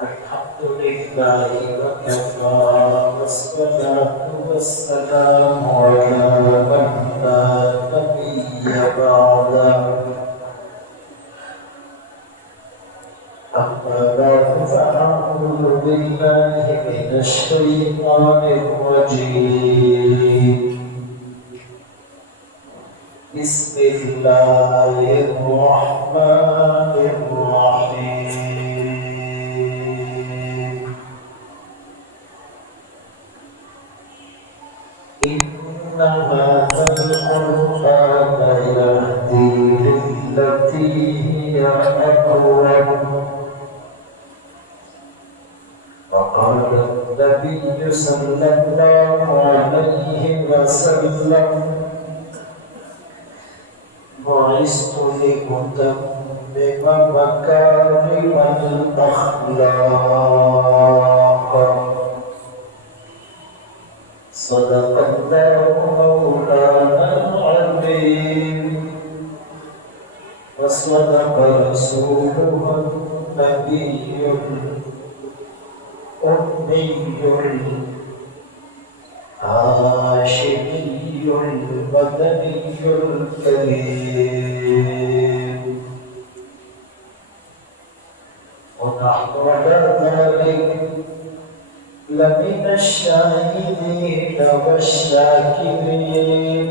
الحمد لله وكفى والصلاة والسلام على من لا نبي بعده أما بعد فأعوذ بالله من الشيطان الرجيم بسم الله الرحمن الرحيم إن هذا القرآن يهدي للتي هي أقوم وقال النبي صلى الله عليه وسلم بعثت لأتمم مكارم الأخلاق صدق الله مولانا العظيم وصدق رسوله النبي الأمي الهاشمي المدني الكريم ونحن على ذلك لمن الشاهدين والشاكرين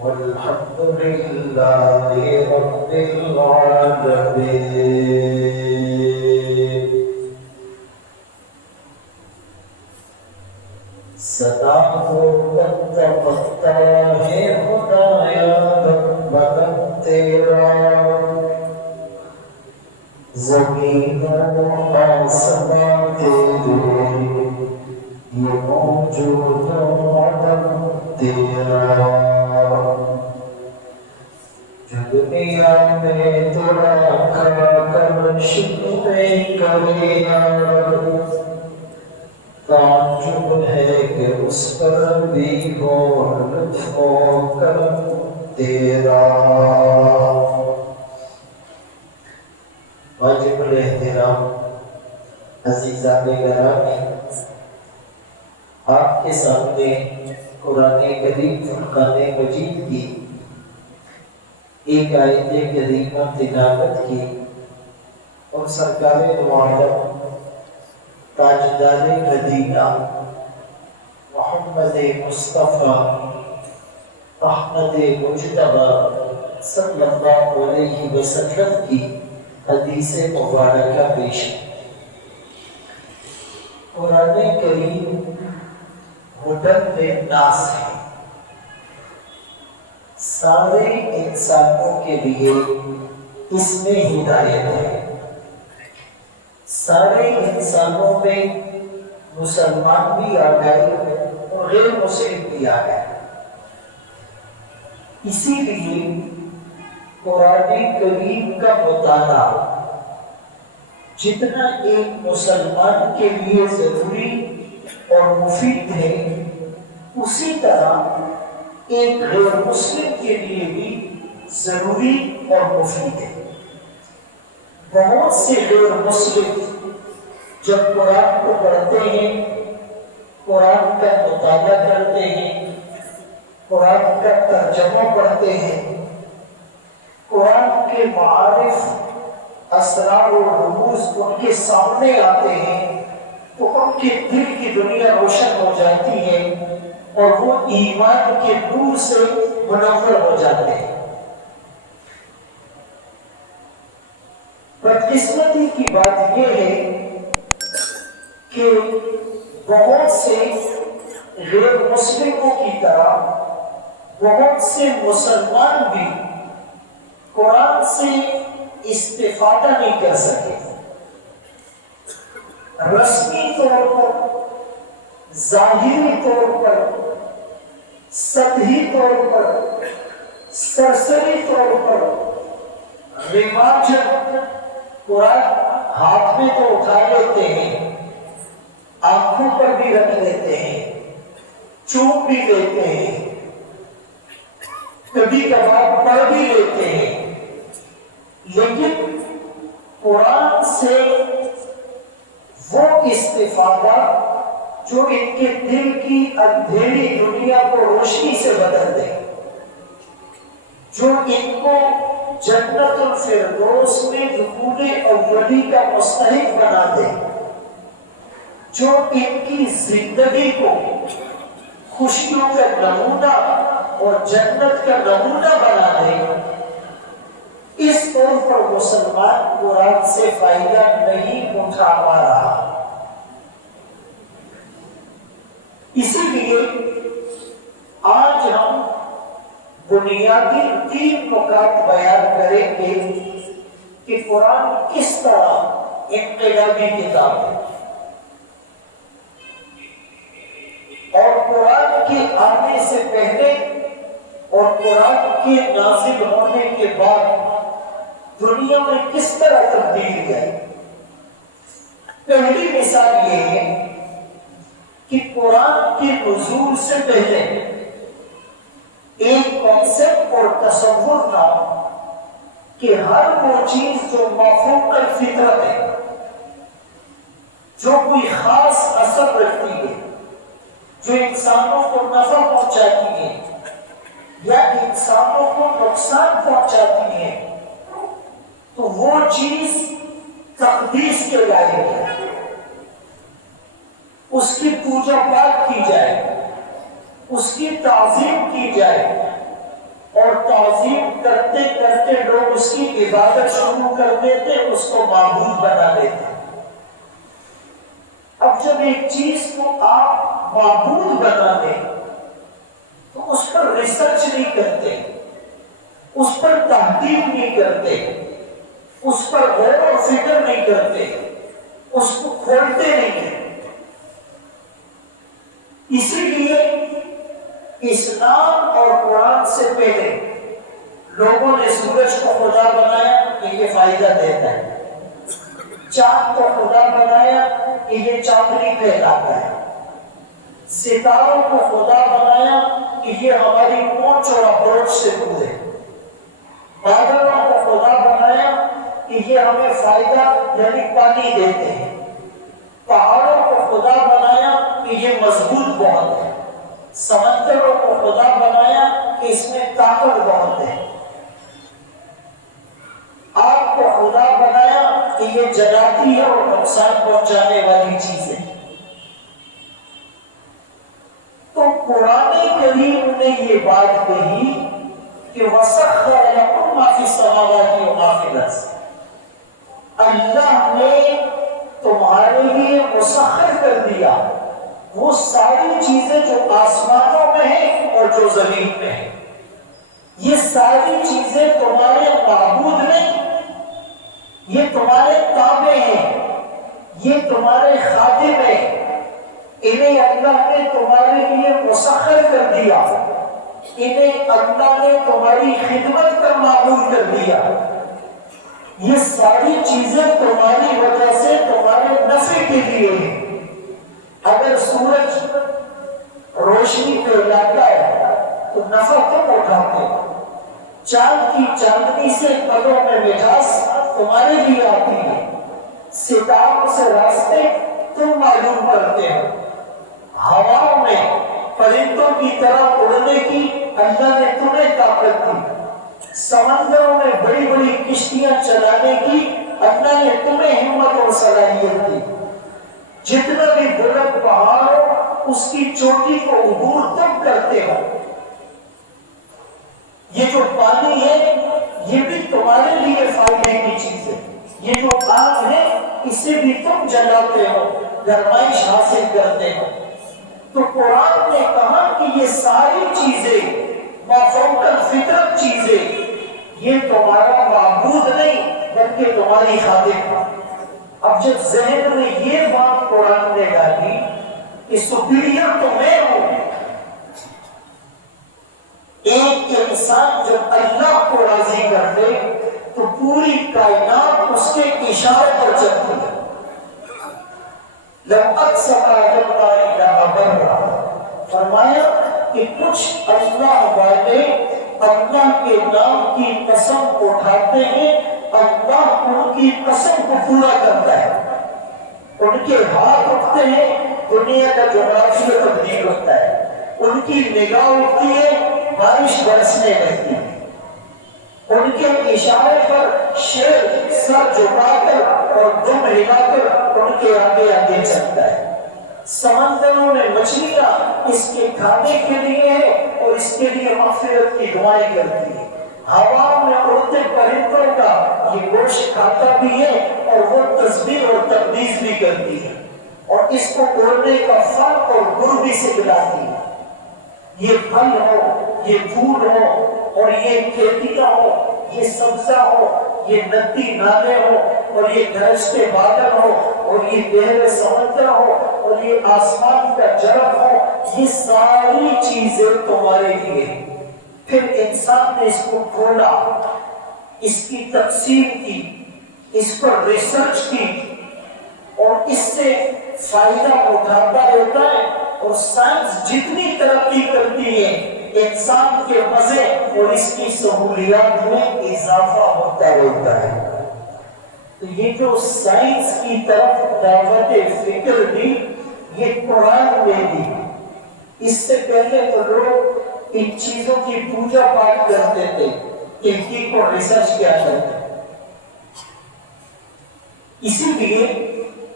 والحمد لله رب العالمين. سدا پتا ہے خدایا بدن تیرا زمین و آسمان تیرے یہ موجود عدم تیرا جو دنیا میں تیرا کھڑا کر شکر کرے تعجب ہے کہ اس پر بھی ہو لطف و کرم تیرا. واجب الاحترام عزیزان گرامی، آپ کے سامنے قرآن کریم فرقان مجید کی ایک آیت کریمہ تلاوت کی اور سرکار دو عالم تاجدار مدینہ محمد مصطفیٰ احمد مجتبی صلی اللہ علیہ وسلم کی حدیث مبارکہ پیش ہے. قرآن کریم ہدی للناس ہے، سارے انسانوں کے لیے اس میں ہدایت ہے. سارے انسانوں میں مسلمان بھی آ گئے اور غیر مسلم بھی آ گئے. اسی لیے قرآن کریم کا مطالعہ جتنا ایک مسلمان کے لیے ضروری اور مفید ہے، اسی طرح ایک غیر مسلم کے لیے بھی ضروری اور مفید ہے. بہت سے غیر مسلم جب قرآن کو پڑھتے ہیں، قرآن کا مطالعہ کرتے ہیں، قرآن کا ترجمہ پڑھتے ہیں، قرآن کے معارف اسرار و رموز ان کے سامنے آتے ہیں تو ان کے دل کی دنیا روشن ہو جاتی ہے اور وہ ایمان کے نور سے منور ہو جاتے ہیں. بدقسمتی کی بات یہ ہے کہ بہت سے غیر مسلموں کی طرح بہت سے مسلمان بھی قرآن سے استفادہ نہیں کر سکے. رسمی طور پر، ظاہری طور پر، سطحی طور پر، سرسری طور پر رواجن قرآن ہاتھ میں تو اٹھا لیتے ہیں، آنکھوں پر بھی رکھ لیتے ہیں، چوم بھی لیتے ہیں، کبھی کبھار پڑھ بھی لیتے ہیں، لیکن قرآن سے وہ استفادہ جو ان کے دل کی اندھیری دنیا کو روشنی سے بدل دے، جو ان کو جنت الفردوس میں دخول اولی کا مستحق بنا دے، جو ان کی زندگی کو خوشیوں کا نمونہ اور جنت کا نمونہ بنا دے، اس طور پر مسلمان قرآن سے فائدہ نہیں اٹھا پا رہا۔ اسی لیے آج ہم بنیادی 3 نکات بیان کریں گے کہ قرآن کس طرح انقلابی کتاب ہے، اور قرآن کے آنے سے پہلے اور قرآن کے نازل ہونے کے بعد دنیا میں کس طرح تبدیلی آئی۔ پہلی مثال یہ ہے کہ قرآن کے نزول سے پہلے ایک کانسیپٹ اور تصور تھا کہ ہر وہ چیز جو مافوق الفطرت ہے، جو کوئی خاص اثر رکھتی ہے، جو انسانوں کو نفع پہنچاتی ہے یا انسانوں کو نقصان پہنچاتی ہے، تو وہ چیز تقدیس کے لائق ہے، اس کی پوجا پاٹ کی جائے، اس کی تعظیم کی جائے، اور تعظیم کرتے کرتے لوگ اس کی عبادت شروع کر دیتے، اس کو معبود بنا دیتے۔ اب جب ایک چیز کو آپ معبود بنا دیں تو اس پر ریسرچ نہیں کرتے، اس پر تحقیق نہیں کرتے، اس پر غور و فکر نہیں کرتے، اس کو کھولتے نہیں ہیں۔ اسی لیے اسلام اور قرآن سے پہلے لوگوں نے سورج کو خدا بنایا کہ یہ فائدہ دیتا ہے، چاند کو خدا بنایا کہ یہ چاندنی پھیلاتا ہے، ستاروں کو خدا بنایا کہ یہ ہماری پہنچ اور اپروچ سے دور ہے، بادلوں کو خدا بنایا کہ یہ ہمیں فائدہ یعنی پانی دیتے ہیں، پہاڑوں کو خدا بنایا کہ یہ مضبوط بہت ہے، سمندروں کو خدا بنایا کہ اس میں طاقت بہت ہے، آگ کو خدا بنایا کہ یہ جلاتی ہے اور نقصان پہنچانے والی چیز ہے۔ تو قرآن کریم نے یہ بات کہی کہ وَسَخَّرَ لَكُم مَّا فِي السَّمَاوَاتِ وَمَا فِي الْأَرْضِ، اللہ نے تمہارے لیے مسخر کر دیا وہ ساری چیزیں جو آسمانوں میں ہیں اور جو زمین میں ہیں۔ یہ ساری چیزیں تمہارے معبود نہیں، یہ تمہارے تابع ہیں، یہ تمہارے خادم ہیں، انہیں اللہ نے تمہارے لیے مسخر کر دیا، انہیں اللہ نے تمہاری خدمت کا معمول کر دیا۔ یہ ساری چیزیں تمہاری وجہ سے تمہارے نفع کے لیے ہیں۔ اگر سورج روشنی پھیلاتا ہے تو نفع تم اٹھاتے ہو، چاند کی چاندنی سے قدروں میں مٹھاس تمہارے لیے آتی ہے، ستاروں سے راستے تم معلوم کرتے ہو، ہواؤں میں پرندوں کی طرح اڑنے کی اللہ نے تمہیں طاقت دی، سمندروں میں بڑی بڑی کشتیاں چلانے کی اللہ نے تمہیں ہمت اور صلاحیت دی، جتنا بھی بلند پہاڑ ہو اس کی چوٹی کو عبور تم کرتے ہو، یہ جو پانی ہے یہ بھی تمہارے لیے فائدے کی چیز ہے، یہ جو آگ ہے اسے بھی تم جلاتے ہو، گرمائش حاصل کرتے ہو۔ تو قرآن نے کہا کہ یہ ساری چیزیں مافوق الفطرت چیزیں یہ تمہارا معبود نہیں بلکہ تمہاری خادم۔ اب جب ذہن میں یہ بات قرآن نے ڈالی کہ سپیریئر تو میں ہوں، ایک انسان جب اللہ کو راضی کر دے تو پوری کائنات اس کے اشارے پر چلتی ہے۔ فرمایا کہ کچھ اللہ والے اللہ کے نام کی قسم اٹھاتے ہیں اللہ ان کی قسم کو پورا کرتا ہے. ان کے ہاتھ اٹھتے ہیں دنیا کا جغرافیہ تبدیل ہوتا ہے. ان کی نگاہ اٹھتی ہے بارش برسنے لگتی ہے. ان کے اشارے پر شیر سر جھکا کر اور دم ہلا کر ان کے آگے آگے چلتا ہے. سمندروں میں مچھلیاں اس کے کھانے کے لیے ہے اور اس کے لیے مغفرت کی دعائیں کرتی ہے. ہوا میں اڑتے پرندوں کا یہ گوشت کھاتا بھی ہے اور وہ تسبیح اور تقدیس بھی کرتی ہے اور اس کو اڑنے کا فن اور گر بھی سکھلاتی ہے. یہ پھل ہو، یہ پھول ہو اور یہ کھیتیاں ہو، یہ سبزہ ہو، یہ ندی نالے ہو اور یہ گرجتے بادل ہو اور یہ گہرے سمندر ہو اور یہ آسمان کا جرف ہو، یہ ساری چیزیں تمہارے لیے. پھر انسان نے اس کو کھولا، اس کی تقسیم کی، اس پر ریسرچ کی اور اس سے فائدہ اٹھاتا رہتا ہے. اور سائنس جتنی ترقی کرتی ہے انسان کے مزے اور اس کی سہولیات میں اضافہ ہوتا رہتا ہے. تو یہ جو سائنس کی طرف دعوت فکر دی یہ قرآن میں دی. اس سے پہلے تو لوگ ان چیزوں کی پوجا پاٹ کرتے تھے، تحقیق اور ریسرچ کیا کرتے. اسی لیے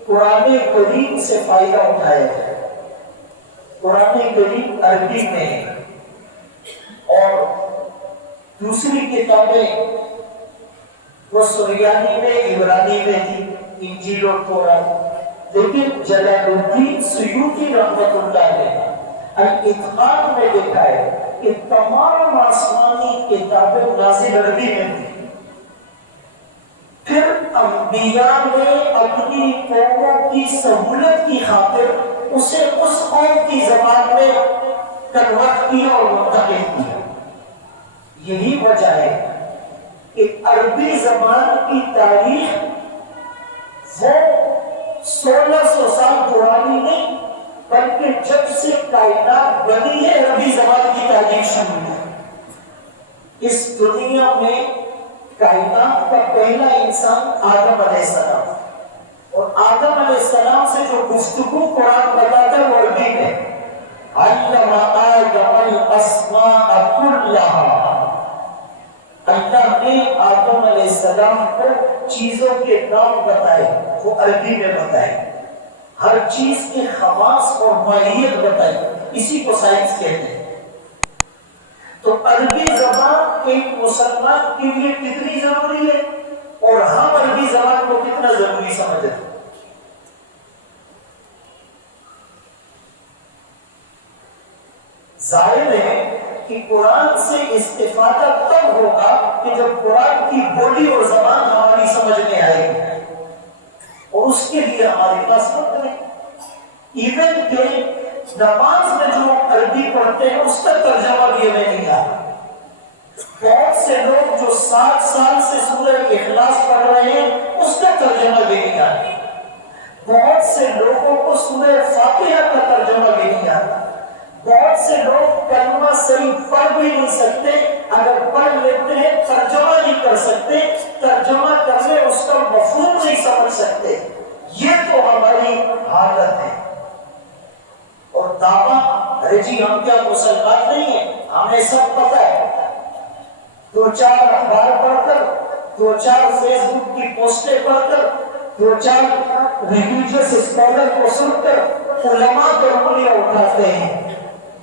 قرآن کریم سے فائدہ اٹھایا جائے. قرآن کریم عربی میں ہے اور دوسری کتابیں وہ سریانی میں عبرانی میں تھی، انجیل اور تورات. لیکن جلال الدین سیوطی رحمت اللہ نے الاتقان میں لکھا ہے کہ تمام آسمانی کتابیں نازل عربی میں تھی. پھر انبیاء نے اپنی قوموں کی سہولت کی خاطر اسے اس قوم کی زبان میں کنورٹ کیا اور منتقل کیا. یہی وجہ ہے کہ عربی زبان کی تاریخ وہ 1600 سال پرانی نہیں بلکہ جب سے کائنات بنی ہے عربی زبان کی تاریخ شروع ہے. اس دنیا میں کائنات کا پہلا انسان آدم علیہ السلام اور آدم علیہ السلام سے جو گفتگو قرآن بتاتا ہے وہ عربی میں علم آدم الاسماء کلھا. اللہ نے آدم علیہ السلام کو چیزوں کے نام بتائے، وہ عربی میں بتائے. ہر چیز کے خواص اور ماہیت بتائی. اسی کو سائنس کہتے ہیں. تو عربی زبان ایک مسلمان کے لیے کتنی ضروری ہے اور ہم عربی زبان کو کتنا ضروری سمجھتے ہیں. ظاہر ہے کہ قرآن سے استفادہ تب ہوگا کہ جب قرآن کی بولی اور زبان ہماری سمجھ میں آئے گی اور اس کے لیے ہمارے پاس وقت نہیں. ایون کہ نماز میں جو عربی پڑھتے ہیں اس کا ترجمہ بھی ہمیں نہیں آتا. بہت سے لوگ جو 7 سال سے سورہ اخلاص پڑھ رہے ہیں اس کا ترجمہ بھی نہیں آتا. بہت سے لوگوں کو سورہ فاتحہ کا ترجمہ بھی نہیں آتا. بہت سے لوگ کلمہ صحیح پڑھ بھی نہیں سکتے، اگر پڑھ لیتے ہیں ترجمہ نہیں کر سکتے، ترجمہ کرنے اس کا مفہوم نہیں سمجھ سکتے. یہ تو ہماری حالت ہے. اور دعویٰ ارے جی ہم کیا مسلمان نہیں ہیں، ہمیں سب پتہ ہے. 2-4 اخبار پڑھ کر، 2-4 فیس بک کی پوسٹیں پڑھ کر، 2-4 ریلیجیس اسکالر کو سن کر علماء پر انگلیاں اٹھاتے ہیں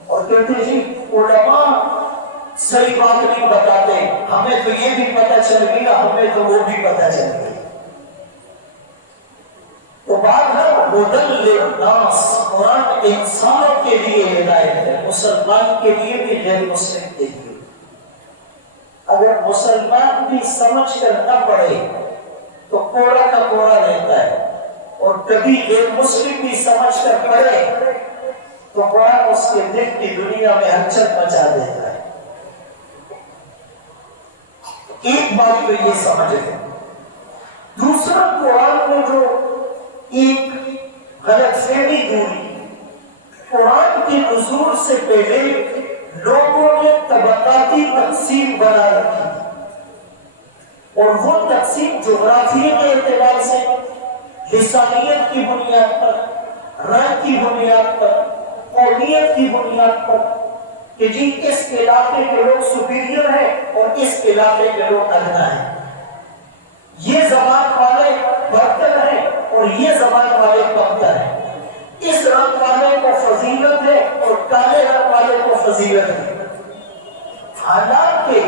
اور کہتے ہیں جی علماء صحیح بات نہیں بتاتے، ہمیں تو یہ بھی پتہ چل گیا، ہمیں تو وہ بھی پتہ چل گیا. تو بات ہے ہدی للناس، قرآن انسانوں کے لیے ہدایت ہے، مسلمان کے لیے بھی غیر مسلم کے لیے. اگر مسلمان بھی سمجھ کر نہ پڑھے تو کوڑا کا کوڑا رہتا ہے، اور کبھی غیر مسلم بھی سمجھ کر پڑھے تو قرآن اس کے دل کی دنیا میں ہلچل مچا دیتا ہے. ایک بات تو یہ سمجھ ہے. دوسرا، قرآن میں جو ایک غلط فہمی دوری، قرآن کے نزول سے پہلے لوگوں نے طبقاتی تقسیم بنا رکھی اور وہ تقسیم جغرافیے کے اعتبار سے، لسانیت کی بنیاد پر، رنگ کی بنیاد پر، قومیت کی بنیاد پر، کہ جی اس علاقے کے لوگ سپیریئر ہیں اور اس علاقے کے لوگ ادنا ہیں، یہ زبان والے برتر ہیں اور یہ زبان والے کمتر ہیں، اس رنگ والے کو فضیلت ہے اور کالے رنگ والے کو فضیلت ہے۔ حالانکہ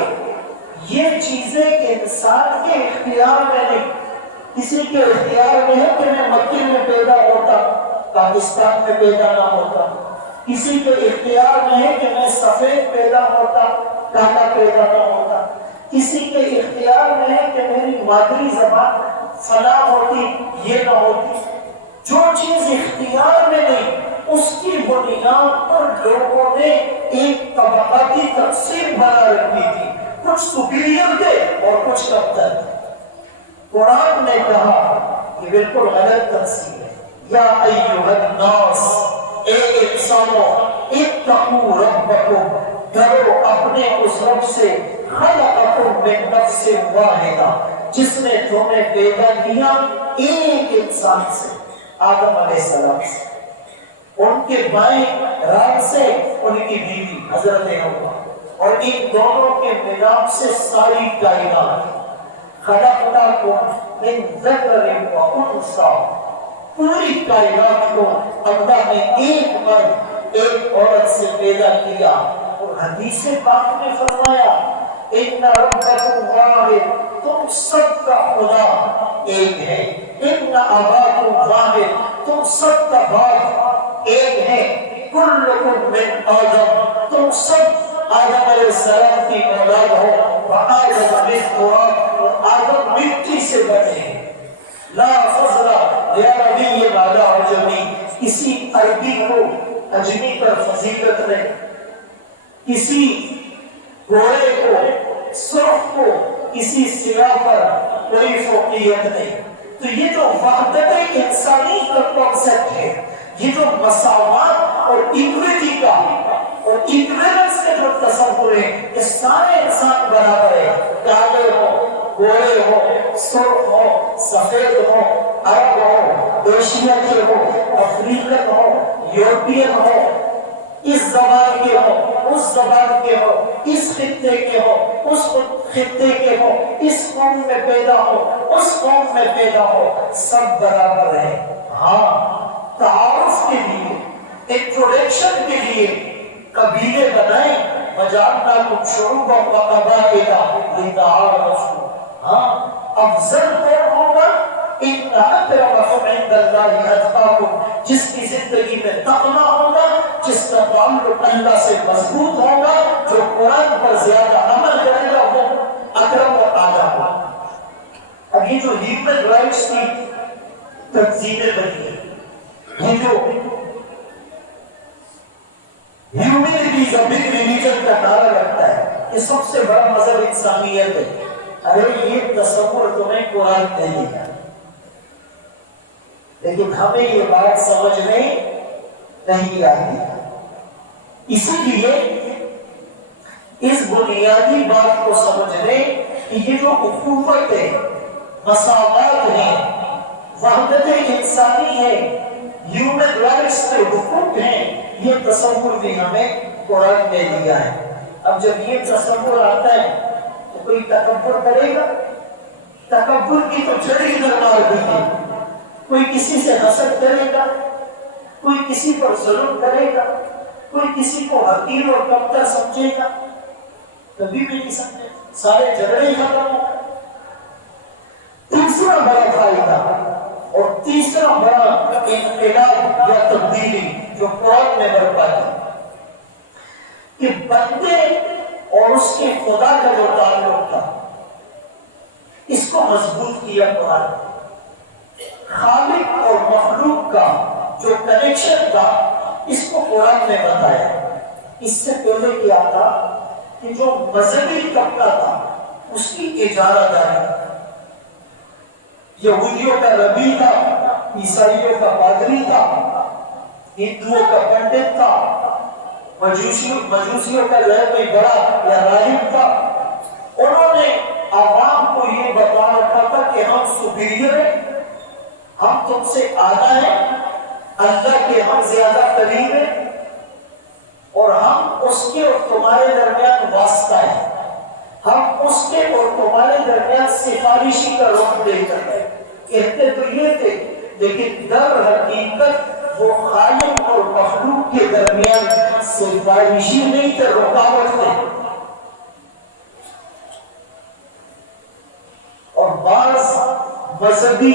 یہ چیزیں انسان کے اختیار میں نہیں، کسی کے اختیار میں ہے کہ میں مکے میں پیدا ہوتا پاکستان میں پیدا نہ ہوتا، کسی کے اختیار میں ہے کہ میں سفید پیدا ہوتا کالا پیدا نہ ہوتا، کسی کے اختیار میں ہے کہ میری مادری زبان فلاں ہوتی یہ نہ ہوتی۔ جو چیز اختیار میں نہیں اس کی بنیاد پر لوگوں نے ایک طبقاتی تقسیم بنا رکھی تھی، کچھ سپیریئر تھے اور کچھ کمتر تھے۔ قرآن نے کہا کہ بالکل غلط تقسیم ہے، یا ایھا الناس، اے انسانوں، اتقوا ربکم، ڈرو اپنے اس رب سے، خلقکم من نفس واحدہ، جس نے تمہیں پیدا کیا ایک انسان سے، آدم علیہ السلام سے، ان کے بائیں رات سے ان کی بیوی حضرت حوا، اور ان دونوں کے ملاپ سے ساری کائنات، خلقناکم من ذکر و انثی، پوری کائنات کو اللہ نے ایک مرد ایک عورت سے پیدا کیا، اور حدیث پاک میں فرمایا ان ربکم واحد، تم سب کا خدا ایک ہے، ان اباکم واحد، تم سب کا باپ ایک ہے، کلکم من آدم، تم سب آدم علیہ السلام کی اولاد ہو، وآدم من تراب، اور آدم مٹی سے بنے ہیں، لا فضل لعربی علی عجمی، کسی عربی کو اجمی پر فضیلت نہیں، کسی گورے کو سرخ کو کسی سیاہ پر کوئی فوقیت نہیں۔ تو یہ جو وحدت انسانی کا کانسیپٹ ہے، یہ جو مساوات اور ایکویٹی کا اور ایکویلنس کا جو تصور ہے کہ سارے انسان برابر ہے، کالے ہو، گورے ہو، سرخ ہو، سفید ہو، عرب ہو، ایشیا کے ہو، افریقن ہو، یورپین ہو، اس زبان کے ہو، اس زبان کے ہو، اس خطے کے ہو، اس خطے کے ہو، اس قوم میں پیدا ہو، اس قوم میں پیدا ہو، سب برابر ہیں۔ ہاں، تعارف کے لیے، انٹروڈکشن کے لیے قبیلے بنائیں، وَجَعَلْنَاكُمْ شُعُوبًا وَقَبَائِلَ لِتَعَارَفُوا۔ ہاں، افضل کون ہوگا؟ ان اکرمکم عند اللہ اتقاکم، جس کی زندگی میں تقویٰ ہوگا، جس کا تعلق اللہ سے مضبوط ہوگا، جو قرآن پر زیادہ عمل کرے گا، وہ اکرم و اعلیٰ ہوگا۔ اب یہ جو ہیومن رائٹس کی تنظیمیں بنی ہیں، یہ جو humanity is a big religion کا نعرہ لگتا ہے، یہ سب سے بڑا مذہب انسانیت ہے، ارے یہ تصور تمہیں قرآن نے دیا، لیکن ہمیں یہ بات سمجھ میں نہیں آتی۔ اسی لیے اس بنیادی بات کو سمجھنے کہ یہ جو اخوت ہے، مساوات ہے، وحدت انسانی ہے، ہیومن رائٹس کے حقوق ہیں، یہ تصور بھی ہمیں قرآن نے دیا ہے۔ اب جب یہ تصور آتا ہے تو کوئی تکبر کرے گا؟ تکبر کی تو جڑی درمار دی ہے۔ کوئی کسی سے حسد کرے گا؟ کوئی کسی پر ظلم کرے گا؟ کوئی کسی کو حقیر اور کمتر سمجھے گا؟ کبھی بھی نہیں سمجھے، سارے جھگڑے ہی ختم ہو گئے۔ تیسرا بڑا فائدہ اور تیسرا بڑا انقلاب یا تبدیلی جو قرآن نے برپا کی، کہ بندے اور اس کے خدا کا جو تعلق تھا اس کو مضبوط کیا قرآن۔ خالق اور مخلوق کا جو کنیکشن تھا اس کو قرآن نے بتایا۔ اس سے پہلے کیا تھا کہ جو مذہبی طبقہ تھا اس کی اجارہ داری، یہودیوں کا ربی تھا، عیسائیوں کا پادری تھا، ہندوؤں کا پنڈت تھا، مجوسیوں کا لہر میں بڑا یا راہب تھا، انہوں نے عوام کو یہ بتا رکھا تھا کہ ہم سپیریئر ہیں، ہم تم سے اعلیٰ ہیں، اللہ کے ہم زیادہ قریب ہیں، اور ہم اس کے اور تمہارے درمیان واسطہ ہیں، ہم اس کے اور تمہارے درمیان سفارشی کا رخ دے کر ہے۔ کہتے تو یہ تھے، لیکن در حقیقت وہ خالق اور مخلوق کے درمیان سفارشی نہیں تھے، رکاوٹ تھے۔ اور بعض مذہبی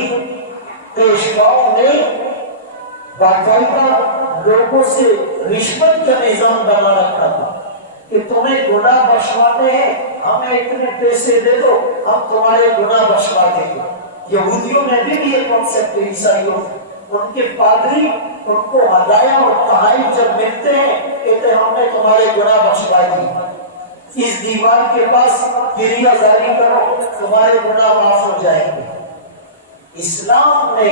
پیشواؤں نے باقاعدہ لوگوں سے رشوت کا نظام بنا رکھا تھا کہ تمہیں گناہ بخشوانے ہیں، ہمیں اتنے پیسے دے دو، ہم تمہارے گناہ بخشوا دیں گے۔ یہودیوں میں بھی یہ کانسیپٹ، عیسائیوں ان کے پادری ان کو ہدایہ اور تحائف جب ملتے ہیں کہتے ہیں ہم نے تمہارے گناہ بخشوا دی، اس دیوار کے پاس گریہ زاری کرو، تمہارے گناہ معاف ہو جائیں گے۔ اسلام نے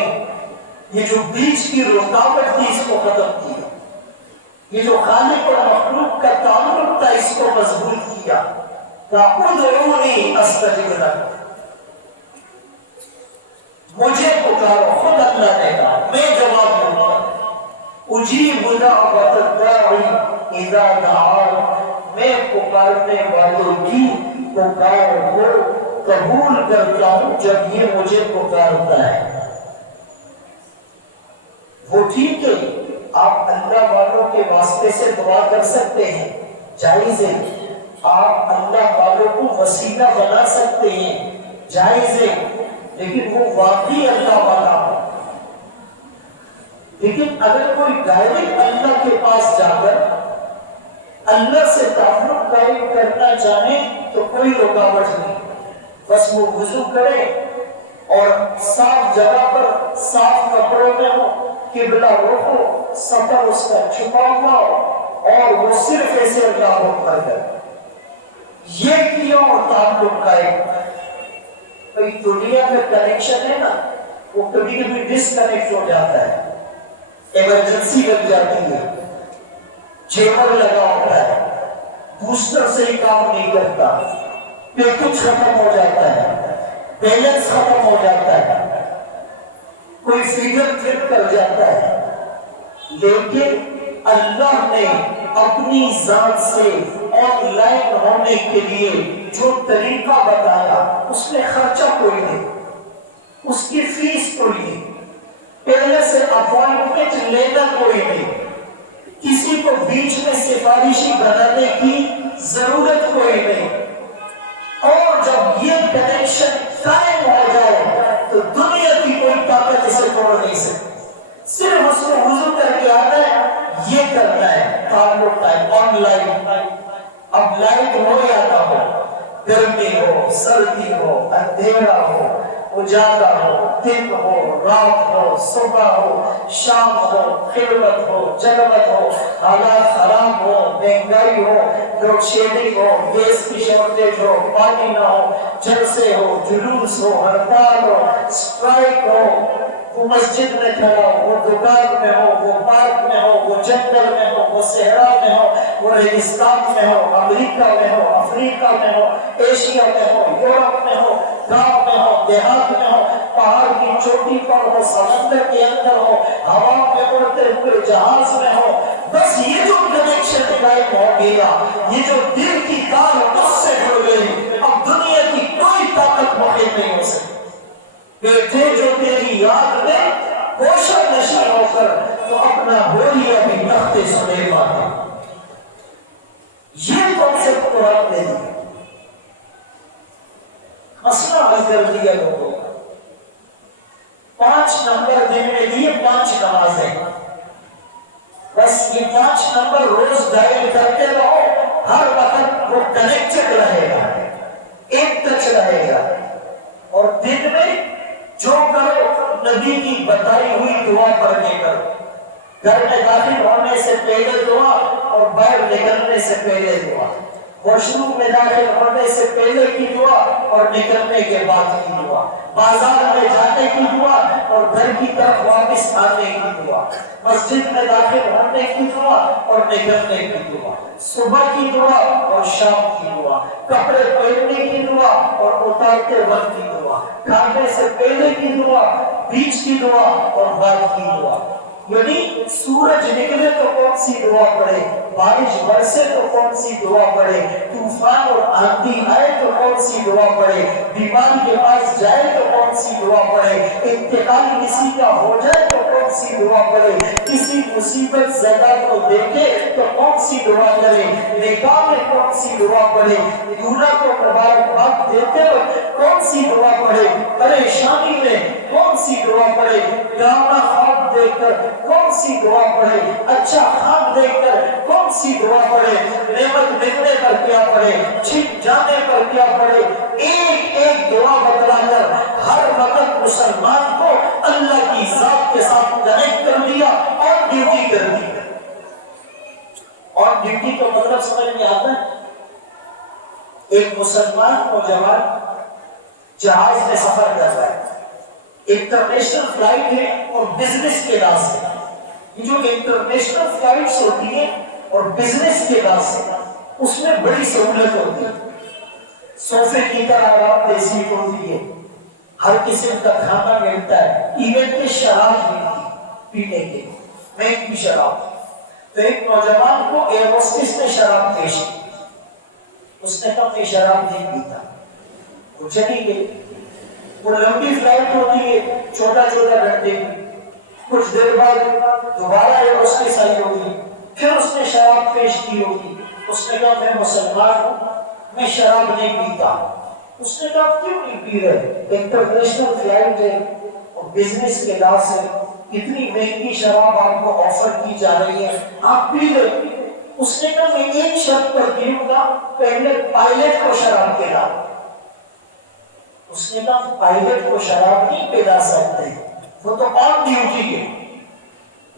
یہ جو بیچ کی رکاوٹ تھی اس کو ختم کیا، یہ جو خالق اور مخلوق کا تعلق تھا اس کو مضبوط کیا۔ ادعونی استجب لکم، مجھے پکارو، خود اللہ نے کہا میں جواب دوں گا۔ اجیب دعوت الداعی اذا دعان، میں پکارنے والوں کی پکار کو قبول کرتا ہوں جب یہ مجھے پکارتا ہے۔ وہ ٹھیک ہے، آپ اللہ والوں کے واسطے سے دعا کر سکتے ہیں، جائز ہے۔ آپ اللہ والوں کو وسیلہ بنا سکتے ہیں، جائز ہے، لیکن وہ واقعی اللہ والا ہو۔ لیکن اگر کوئی ڈائریکٹ اللہ کے پاس جا کر اللہ سے تعلق قائم کرنا چاہے تو کوئی رکاوٹ نہیں، بس وہ وضو کرے اور صاف جگہ پر صاف کپڑوں میں ہو، قبلہ رخ ہو، سطر اس کا چھپا ہوا ہو، اور وہ صرف ایسے اللہ اکبر کرے، یہ کیا اور تعلق قائم۔ بھئی دنیا میں کنیکشن ہے نا، وہ کبھی کبھی ڈس کنیکٹ ہو جاتا ہے، ایمرجنسی لگ جاتی ہے، جیمر لگا ہوتا ہے، بوسٹر سے ہی کام نہیں کرتا، پیکج ختم ہو جاتا ہے، بیلنس ختم ہو جاتا ہے، کوئی فیگر فٹ کر جاتا ہے۔ لیکن اللہ نے اپنی ذات سے آن لائن ہونے کے لیے جو طریقہ بتایا اس میں خرچہ کوئی نہیں، اس کی فیس کوئی نہیں، پہلے سے اپوائنٹمنٹ لینا کوئی نہیں، کسی کو بیچ میں سفارشی بنانے کی ضرورت کوئی نہیں۔ اور جب یہ کنیکشن قائم ہو جائے تو دنیا کی کوئی طاقت اسے توڑ نہیں سکتی، صرف اس کو وضو کر کے آنا ہے، یہ کرنا ہے، تعلق ہے آن لائن۔ اب لائٹ ہو یا نہ ہو، گرمی ہو، سردی ہو، اندھیرا ہو، اجالا ہو، دن ہو، رات ہو، صبح ہو، شام ہو، خلوت ہو، جلوت ہو، حالات خراب ہو، مہنگائی ہو، لوڈ شیڈنگ ہو، گیس کی شارٹیج ہو، پانی نہ ہو، جلسے ہو، جلوس ہو، ہڑتال ہو، اسٹرائک ہو، وہ مسجد میں کھڑا ہو، وہ دکان میں ہو، وہ پارک میں ہو، وہ جنگل میں ہو، وہ صحرا میں ہو، وہ ریگستان میں ہو، امریکہ میں ہو، افریقہ میں ہو، ایشیا میں ہو، یورپ میں ہو، گاؤں میں ہو، دیہات میں ہو، پہاڑ کی چوٹی پر ہو، سمندر کے اندر ہو، ہوا میں اڑتے ہوئے جہاز میں ہو، بس یہ جو کنیکشن قائم ہو گیا، یہ جو دل کی تار اس سے جڑ گئی، اب دنیا کی کوئی طاقت مخالف نہیں ہو سکتی۔ بیٹھے جو تیری یاد میں گوشہ نشین ہو کر تو اپنا بولیا بھی تخت سلیمان ہے۔ یہ کانسیپٹ قرآن نے دیا، مسئلہ حل کر دیا لوگوں کا۔ 5 نمبر دن میں دیے، 5 نمازیں، بس یہ 5 نمبر روز ڈائل کرتے رہو، ہر وقت وہ کنیکٹڈ رہے گا، ایک ٹچ رہے گا، اور دن میں جو کرو نبی کی بتائی ہوئی دعا پڑھ کے کرو، گھر میں داخل ہونے سے پہلے دعا اور باہر نکلنے سے پہلے دعا، واش روم میں داخل ہونے سے پہلے کی دعا اور نکلنے کے بعد کی دعا، بازار میں جانے کی دعا اور گھر کی طرف واپس آنے کی دعا، مسجد میں داخل ہونے کی دعا اور نکلنے کی دعا، صبح کی دعا اور شام کی دعا، کپڑے پہننے کی دعا اور اتارتے وقت کی دعا، کھانے سے پہلے کی دعا، بیچ کی دعا اور بعد کی دعا۔ یعنی سورج نکلے تو کون سی دعا پڑھے، بارش برسے تو کون سی دعا پڑھے، طوفان اور آندھی آئے تو کون سی دعا پڑھے، بیماری کے پاس جائے تو کون سی دعا پڑھے، انتقال کسی کا ہو جائے تو کون سی دعا پڑھے، کسی مصیبت زدہ کو دیکھے تو کون سی دعا کرے، نکاح میں کون سی دعا پڑھے، دولہا کو مبارکباد دیتے وقت کون سی دعا پڑھے، پریشانی میں کون سی دعا پڑھے، گانا خواب دیکھ کر کون سی دعا پڑھے، اچھا خواب دیکھ کر کون سی دعا پڑھے، نعمت ملنے پر کیا پڑھے، چھپ جانے پر کیا پڑھے، ایک ایک دعا بتلا کر ہر وقت مسلمان کو اللہ کی ذات کے ساتھ کنیکٹ کر دیا اور ڈیوٹی کر دی۔ اور ڈیوٹی کا مطلب سمجھ میں آتا ہے؟ ایک مسلمان نوجوان جہاز میں سفر کر رہا ہے، انٹرنیشنل فلائٹ ہے اور بزنس کے راستے، یہ جو انٹرنیشنل فلائٹس ہوتی ہیں اور بزنس کے راستے اس میں بڑی سہولت ہوتی ہے، صوفے کی طرح آرام دہ سیٹ ہوتی ہے، ہر قسم کا کھانا ملتا ہے، ایون کہ شراب ملتی پینے کے، مہنگی شراب۔ تو ایک نوجوان کو ایئر ہوسٹس نے شراب پیش کی، اس نے کہا میں شراب نہیں پیتا، وہ چلی گئی۔ وہ لمبی فلائٹ ہوتی ہے 14 گھنٹے کی، کچھ دیر بعد دوبارہ ایئر ہوسٹس آئی ہوگی، پھر اس نے شراب پیش کی ہوگی، اس نے کہا میں مسلمان ہوں، میں شراب نہیں پیتا۔ اس نے کہا کیوں نہیں پی رہے، انٹرنیشنل فلائٹ ہے اور بزنس کے لحاظ سے اتنی مہنگی شراب آپ کو آفر کی جا رہی ہے، آپ پی لیں۔ اس نے کہا میں ایک شرط پر پیوں گا، پہلے پائلٹ کو شراب پلا۔ اس نے کہا پائلٹ کو شراب نہیں پلا سکتے، وہ تو آن ڈیوٹی ہے،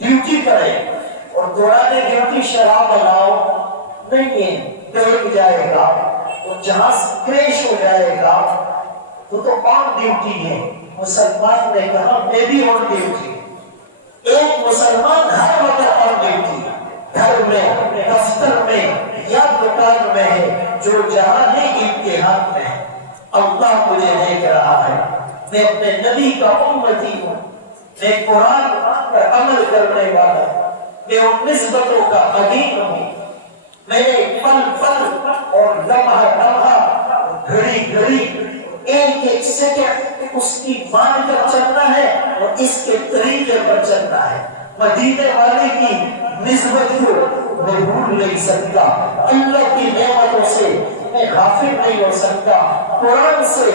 ڈیوٹی کرے، اور دوران ڈیوٹی شراب الاؤ نہیں ہے، ڈوب جائے گا، وہ جہاز کریش ہو جائے گا، وہ تو آن ڈیوٹی ہے۔ مسلمان نے کہا میں بھی آن ڈیوٹی۔ ایک مسلمان ہر وقت آن ڈیوٹی، گھر میں، دفتر میں یا دکان میں ہے، جو جہاں نہیں امتحان میں ہے۔ اللہ مجھے دیکھ رہا ہے، میں اپنے نبی کا امتی ہوں، میں قرآن پر عمل کرنے والا ہوں، میں ان نسبتوں کا امین ہوں، میں پل پل اور لمحہ لمحہ گھڑی گھڑی ایک ایک سیکنڈ اس کی مان کر چلنا ہے اور اس کے طریقے پر چلنا ہے۔ مدینے والے کی نسبت کو میں بھول نہیں سکتا، اللہ کی نعمتوں سے میں غافل نہیں ہو سکتا، قرآن سے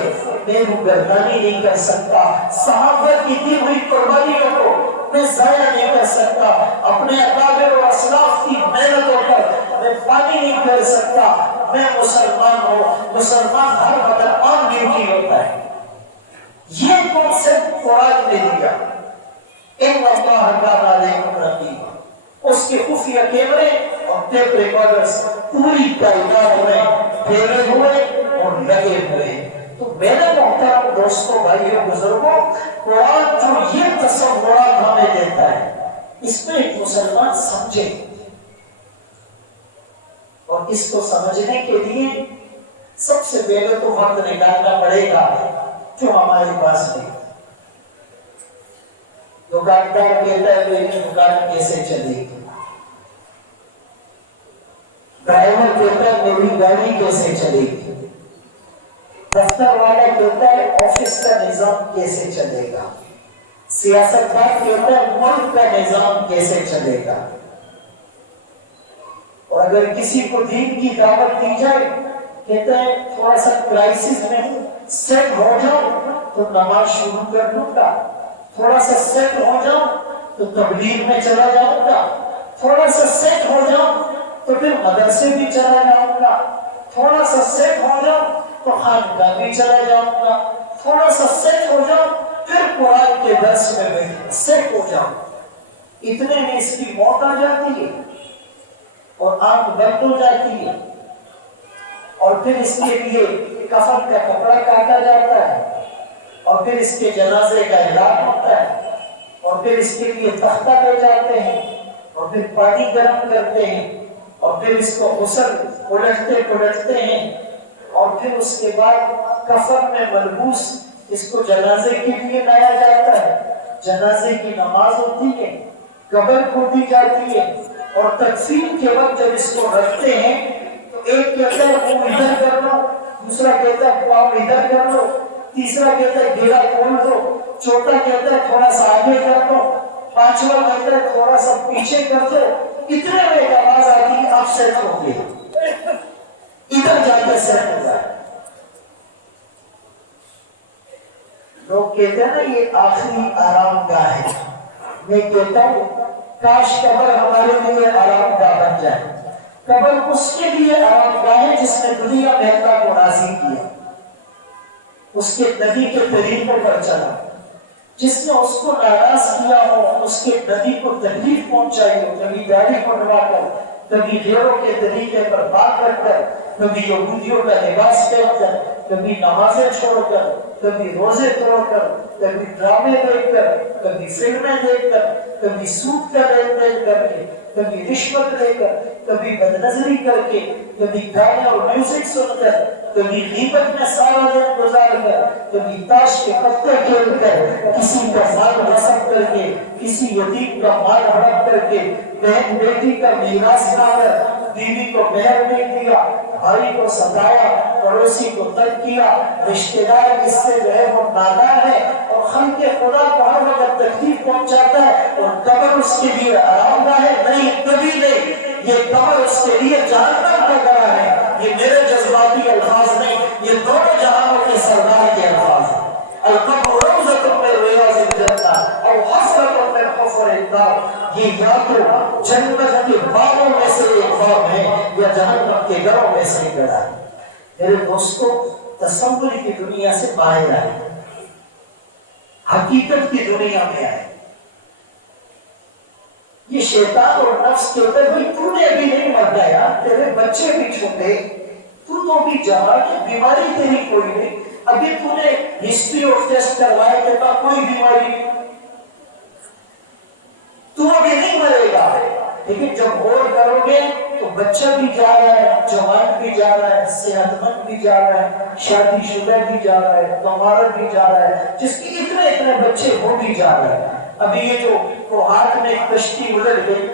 میں روگردانی نہیں کر سکتا، صحابہ کی دی ہوئی قربانیوں کو میں ضائع نہیں کر سکتا، اپنے اکابر و اسلاف کی محنتوں پر میں پانی نہیں کر سکتا۔ میں مسلمان ہوں، مسلمان ہر وقت آن ڈیوٹی ہوتا ہے۔ یہ کنسپٹ قرآن نے دیا، ان اللہ کان علیکم رقیبا، اس کے خفیہ کیمرے اور ٹیپ ریکارڈرز پوری کائنات میں پھیلے ہوئے اور لگے ہوئے۔ تو میرے محترم دوستوں، بھائیوں، بزرگوں، قرآن جو یہ تصورات ہمیں دیتا ہے، اس میں ایک مسلمان سمجھے، اور اس کو سمجھنے کے لیے سب سے پہلے تو وقت نکالنا پڑے گا جو ہمارے پاس نہیں۔ دکاندار کہتا ہے میری دکان کیسے چلے گی، ڈرائیور کہتا ہے میری گاڑی کیسے چلے گی، دفتر والا کہتا ہے آفس کا نظام کیسے چلے گا، سیاستدان کہتا ہے ملک کا نظام کیسے چلے گا۔ اور اگر کسی کو دین کی دعوت دی جائے، کہتا ہے تھوڑا سا کرائسس میں ہوں، سیٹ ہو جاؤ تو نماز شروع کر دوں گا، تھوڑا سا سیٹ ہو جاؤ تو تبلیغ میں چلا جاؤں گا، تھوڑا سا سیٹ ہو جاؤ تو پھر مدرسے بھی چلا جاؤں گا، تھوڑا سا سیٹ ہو جاؤ تو خانقاہ بھی چلا جاؤں گا، تھوڑا سا سیٹ ہو جاؤ پھر قرآن کے درس میں سیٹ ہو جاؤں۔ اتنے میں اس کی موت آ جاتی ہے اور آنکھ بند ہو جاتی ہے۔ اور پھر اس کے لیے کفن کا کپڑا کاٹا جاتا ہے، اور پھر اس کے جنازے کا اعلان ہوتا ہے، اور پھر اس کے لیے تختہ لے جاتے ہیں، اور پھر پانی گرم کرتے ہیں، اور پھر اس کو غسل پلٹتے ہیں، اور پھر اس کے بعد کفن میں ملبوس اس کو جنازے کے لیے لایا جاتا ہے، جنازے کی نماز ہوتی ہے، قبر کھودی جاتی ہے، اور تکفین کے وقت جب اس کو رکھتے ہیں تو ایک کہتا ہے وہ ادھر کر لو، دوسرا کہتا ہے پاؤں ادھر کر لو، تیسرا کہتا ہے گیلا کھول دو، چوتھا کہتا ہے تھوڑا سا آگے کر دو، پانچواں کہتا ہے تھوڑا سا پیچھے کر دو۔ اتنے میں ایک آواز آتی ہے آپ سیٹ ہو گئے، ادھر جا کے سیٹ ہو جائے۔ لوگ کہتے ہیں نا یہ آخری آرام گاہ ہے، میں کہتا ہوں کاش قبر ہمارے لیے آرام گاہ بن جائے۔ قبر اس کے لیے آرام گاہ ہے جس نے دنیا میں اللہ کو راضی کیا، اس کے نبی کے طریقوں پر چلا، جس نے اس کو ناراض کیا ہو، اس کے نبی کو تکلیف پہنچائی ہو، کبھی داڑھی بنوا کر، کبھی غیروں کے طریقے پر بات رکھ کر، کبھی یہودیوں کا لباس پہن کر، کبھی نمازیں چھوڑ کر، کبھی روزے توڑ کر، کبھی ڈرامے دیکھ کر، کبھی فلمیں دیکھ کر، کبھی سود کا لین دین کر کے، کبھی رشوت لے کر، کبھی بدنظری کر کے، کبھی گانے اور میوزک سن کر، کبھی غیبت میں سارا دن گزار کر، کبھی تاش کے پتے کھیل کر، کسی کا مال غصب کر کے، کسی یتیم کا مال ہڑپ کر کے، بہن بیٹی کا میراث کھا کر، بیوی کو مہر نہیں دیا، بھائی کو ستایا، پڑوسی کو تنگ کیا، رشتہ دار اس سے جو ہے وہ نادار ہے، اور خلق خدا کو ہر وقت تکلیف پہنچاتا ہے، اور قبر اس کے لیے آرام گاہ ہے؟ نہیں، کبھی نہیں۔ یہ قبر اس کے لیے جہنم کا گڑھ ہے۔ یہ میرے جذباتی الفاظ نہیں، یہ دونوں جہانوں کے سردار کے الفاظ ہیں۔ القبر روضۃ من ریاض الجنہ او حفرۃ من حفر النار۔ یہ یا تو جنت کے باغوں میں سے ایک باغ ہے یا جہنم کے گڑھوں میں سے ایک گڑھ ہے۔ میرے دوستو، تصور کی دنیا سے باہر آئے، حقیقت کی دنیا میں آئے۔ یہ شیطان اور نفس کہتے ہیں بھئی تو نے ابھی نہیں مر گیا، تیرے بچے بھی چھوٹے، تو بھی جوان ہے، بیماری تیری کوئی نہیں، ابھی تو نے ہسٹری اور ٹیسٹ کروائے کہ کوئی بیماری نہیں، تو ابھی نہیں مرے گا۔ لیکن جب غور کرو گے تو بچہ بھی جا رہا ہے، جوان بھی جا رہا ہے، صحت مند بھی جا رہا ہے، شادی شدہ بھی جا رہا ہے، کمارہ بھی جا رہا ہے، جس کی اتنے بچے وہ بھی جا رہے ہیں۔ ابھی یہ جو کوہاٹ میں ایک کشتی الٹ گئی،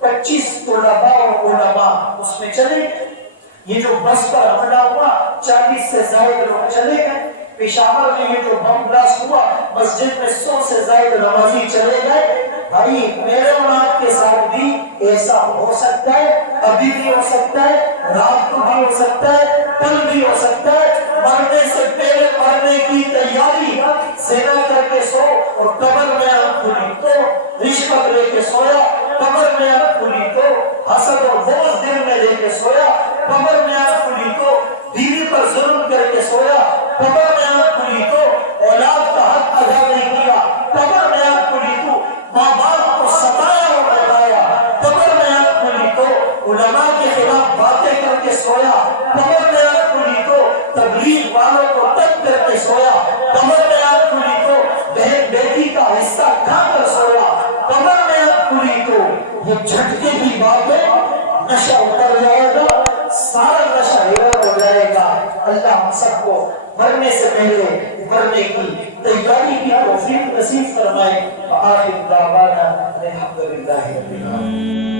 25 طلباء اور علماء اس میں چلے گئے۔ یہ جو بس پر حملہ ہوا 40 سے زائد لوگ چلے گئے۔ پشاور میں یہ جو بم بلاسٹ ہوا مسجد میں 100 سے زائد نمازی چلے گئے۔ بھائی میرے اور آپ کے ساتھ بھی ایسا ہو سکتا ہے، ابھی بھی ہو سکتا ہے، رات کو بھی ہو سکتا ہے، کل بھی ہو سکتا ہے۔ مرنے سے پہلے مرنے کی تیاری، زنا کر کے سو اور قبر میں آنکھ کھلی تو، رشوت لے کے سویا قبر میں آنکھ کھلی تو، حسد اور بغض دل میں لے کے سویا قبر میں آنکھ کھلی تو، بیوی پر ظلم کر کے سویا قبر میں آنکھ کھلی تو، اولاد کا حق ادا نہیں کیا قبر میں آنکھ کھلی تو، ماں باپ کو ستایا اور بتایا قبر میں آنکھ کھلی تو، علماء کے خلاف باتیں کر کے سویا قبر میں آنکھ کھلی تو، تبلیغ والوں کو تنگ کر کے سویا قبر میں آنکھ کھلی تو، بہن بیٹی کا حصہ کھا کر سویا قبر میں آنکھ کھلی تو۔ یہ جھٹکے کی بات ہے، نشہ اتر جائے گا، سارا نشہ ہو جائے گا۔ اللہ ہم سب کو مرنے سے پہلے مرنے کی تیاری کی توفیق نصیب فرمائے۔ آخر دعوانا الحمدللہ رب العالمین۔